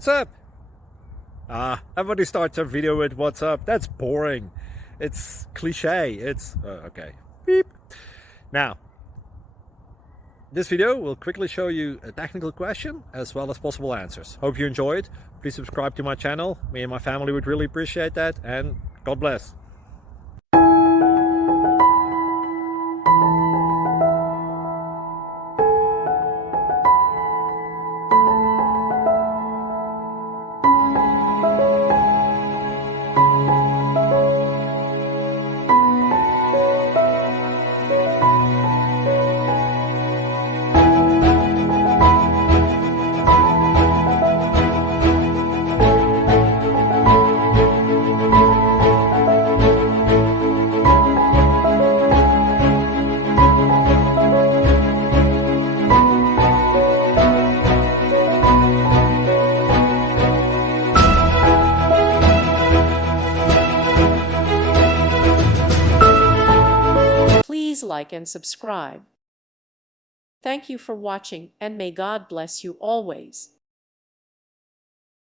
what's up? Everybody starts a video with what's up. That's boring. It's cliche. It's okay. Beep. Now, this video will quickly show you a technical question as well as possible answers. Hope you enjoyed. Please subscribe to my channel. Me and my family would really appreciate that, and God bless. Please like and subscribe. Thank you for watching, and may God bless you always.